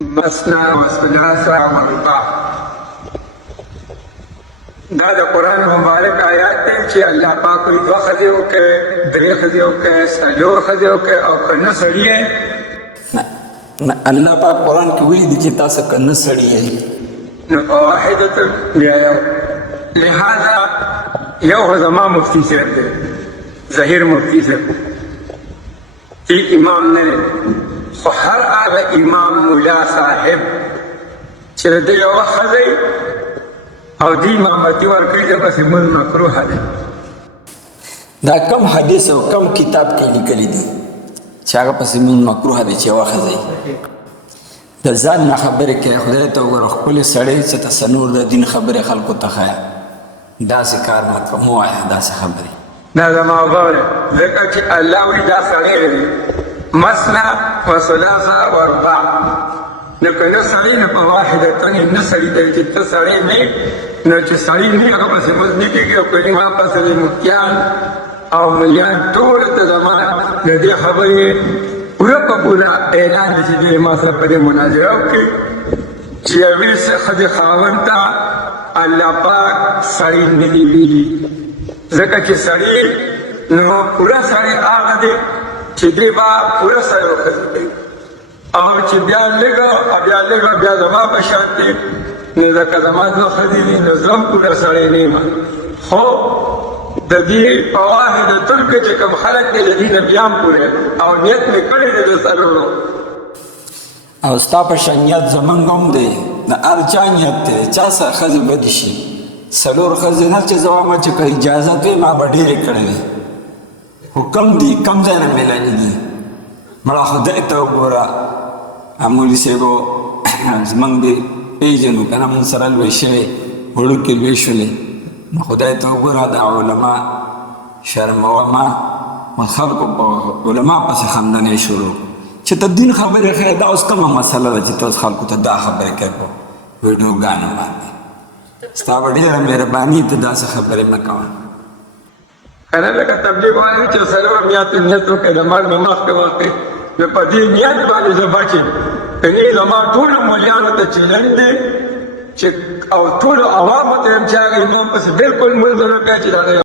مثنى وثلاث ورباع. دا د قرآن مبارک آیات دی چې الله پاک وایي دوه ښځې وکړئ، درې ښځې وکړئ، څلور ښځې وکړئ او که نه سړي یې. الله پاک قرآن کې ویلي دي چې تاسو که نه سړي یې نو فواحدة بیا یو. لہذا یو خو زما مفتي صاحب دی، ظهیر مفتي صاحب چې امام نه دی، خو هر هغه امام ملا صاحب چې د ده یوه ښځه او دی امامتي ورکوي د پسې مونځ مکروه دی. دا کم حدیث او کم کتاب کې لیکلي دي چې هغه پسې مونځ مکروه دی چې یوه ښځه د ځان نه خبرې کوي. خدای ته وګوره خپلې سړی څه ته څه نور د دین خبرې خلکو ته ښایه، داسې کار مه کوه، مه وایه داسې خبرې. دا زما غوره ځکه چې الله وایي دا سړی دی مثنى وثلاث ورباع. نو که نه سړی نه په واحدتن نه سړي ته چې ته سړی نه نو چې سړی نه هغه پسې مونځ نه کېږي. او که ما پسې مفتیان او ملیان ټول ته زما د دې خبرې پوره په پوره اعلان دی چې دوی ما سره په دې مناظره وکړي چې یوې ښځې خاوند ته الله پاک سړی نه دی ویلي، ځکه چې سړی نو پوره سړی هغه دی چې دی به پوره سړی وښځې کوي، او چې بیا لږه بیا زما په شان دی نو ځکه زما دوه ښځې دي نو زه هم پوره سړی نه یم. خو د دې په واحدتن کې چې کوم خلک دی د دې نه بیا هم پوره او نیت مې کړی دی د څلورو. او ستا په شان نیت زمونږ هم دی، د هر چا نیت دی، چا سره ښځې بدې شي. څلور ښځې نه چې زه وایم چې که اجازت وي ما به ډېرې کړې وي، خو کم دي، کم ځای نه میلانې دي. مړه خدای ته وګوره، مولي صاحبو زمونږ دې پېژنو که نه، مونږ سره لوی شوی وړوکې لوی شولې، نو خدای ته وګوره دا علما شرموه ما خلکو په علما پسې خندنې شروع چې ته دین خبرې ښایې. دا اوس کومه مسله ده چې ته اوس خلکو ته دا خبرې کوې په ویډیوګانو باندې؟ ستا به ډېره مهرباني ته داسې خبرې مه کوه. که نه لکه تبلیغ وایي چې څلور میاشتې نیت وکړئ د مرګ نه مخکې وکړئ، نو په دې نیت باندې زه بچ یم. که نه زما ټولو مولیانو ته چیلنج دی چې او ټولو عوامو ته یم چې هغه امام پسې بلکل مونځ ونه کوي چې د هغه